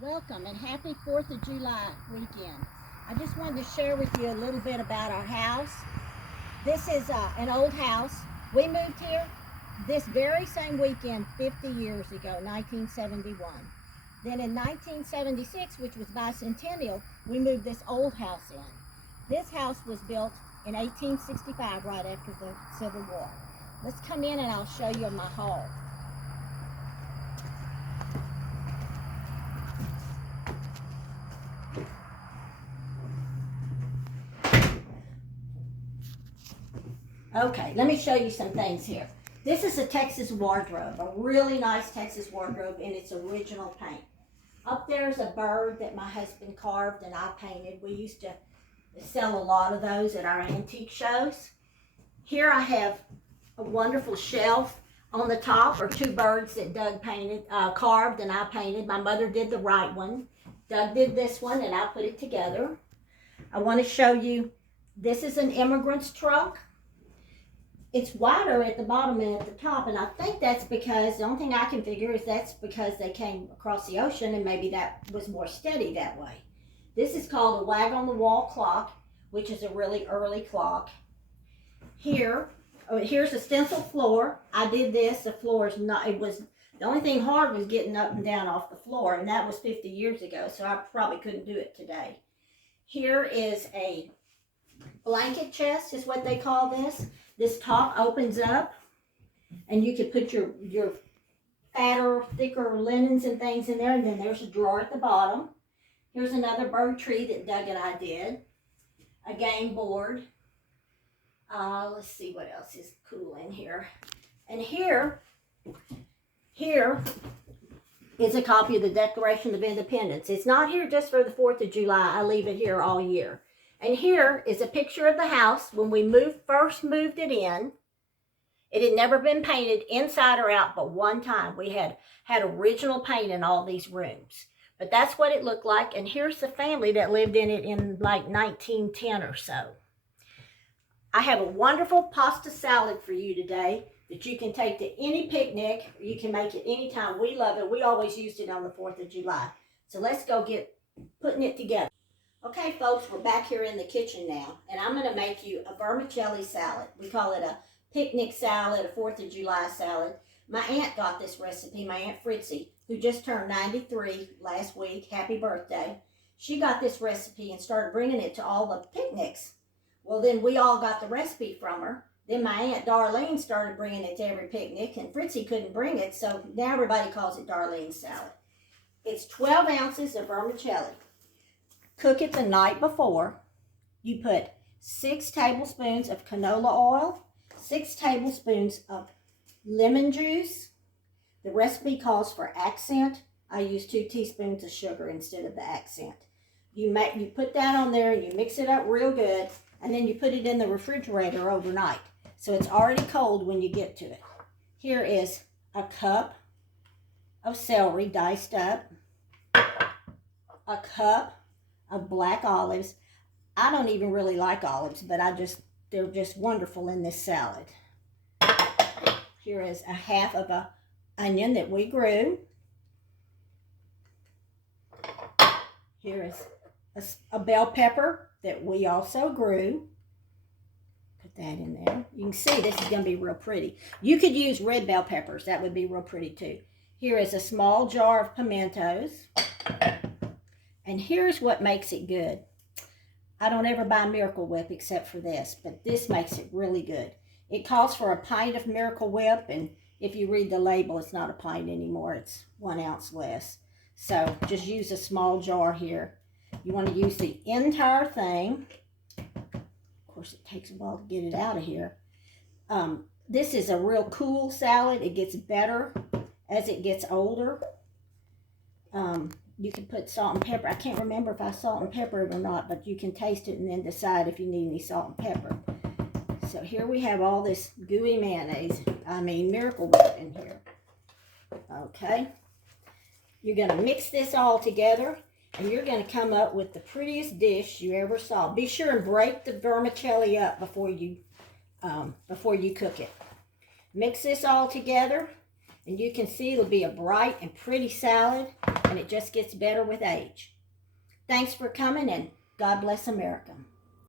Welcome and happy 4th of July weekend. I just wanted to share with you a little bit about our house. This is an old house. We moved here this very same weekend 50 years ago, 1971. Then in 1976, which was bicentennial, we moved this old house in. This house was built in 1865, right after the Civil War. Let's come in and I'll show you my hall. Okay, let me show you some things here. This is a Texas wardrobe, a really nice Texas wardrobe in its original paint. Up there's a bird that my husband carved and I painted. We used to sell a lot of those at our antique shows. Here I have a wonderful shelf. On the top are two birds that Doug carved and I painted. My mother did the right one. Doug did this one and I put it together. I want to show you, this is an immigrant's trunk. It's wider at the bottom and at the top, and I think that's because, the only thing I can figure is that's because they came across the ocean and maybe that was more steady that way. This is called a wag-on-the-wall clock, which is a really early clock. Here's a stencil floor. I did this. The floor is not, the only thing hard was getting up and down off the floor, and that was 50 years ago, so I probably couldn't do it today. Here is a blanket chest, is what they call this. This top opens up and you can put your fatter, thicker linens and things in there, and then there's a drawer at the bottom. Here's another bird tree that Doug and I did. A game board. Let's see what else is cool in here. And here is a copy of the Declaration of Independence. It's not here just for the 4th of July. I leave it here all year. And here is a picture of the house when we first moved it in. It had never been painted inside or out but one time. We had original paint in all these rooms. But that's what it looked like. And here's the family that lived in it in like 1910 or so. I have a wonderful pasta salad for you today that you can take to any picnic. You can make it anytime. We love it. We always used it on the 4th of July. So let's go get putting it together. Okay, folks, we're back here in the kitchen now, and I'm going to make you a vermicelli salad. We call it a picnic salad, a 4th of July salad. My aunt got this recipe, my Aunt Fritzy, who just turned 93 last week. Happy birthday. She got this recipe and started bringing it to all the picnics. Well, then we all got the recipe from her. Then my Aunt Darlene started bringing it to every picnic, and Fritzy couldn't bring it, so now everybody calls it Darlene's salad. It's 12 ounces of vermicelli. Cook it the night before. You put 6 tablespoons of canola oil, 6 tablespoons of lemon juice. The recipe calls for accent. I use 2 teaspoons of sugar instead of the accent. You put that on there and you mix it up real good, and then you put it in the refrigerator overnight. So it's already cold when you get to it. Here is a cup of celery diced up, a cup of black olives. I don't even really like olives, but they're just wonderful in this salad. Here is a half of an onion that we grew. Here is a bell pepper that we also grew. Put that in there. You can see this is going to be real pretty. You could use red bell peppers. That would be real pretty too. Here is a small jar of pimentos. And here's what makes it good. I don't ever buy Miracle Whip except for this, but this makes it really good. It calls for a pint of Miracle Whip, and if you read the label, it's not a pint anymore. It's 1 ounce less. So just use a small jar here. You want to use the entire thing. Of course, it takes a while to get it out of here. This is a real cool salad. It gets better as it gets older. You can put salt and pepper. I can't remember if I salt and pepper it or not, but you can taste it and then decide if you need any salt and pepper. So here we have all this gooey Miracle Whip in here. Okay. You're going to mix this all together, and you're going to come up with the prettiest dish you ever saw. Be sure and break the vermicelli up before you cook it. Mix this all together, and you can see it'll be a bright and pretty salad. and it just gets better with age. Thanks for coming, and God bless America.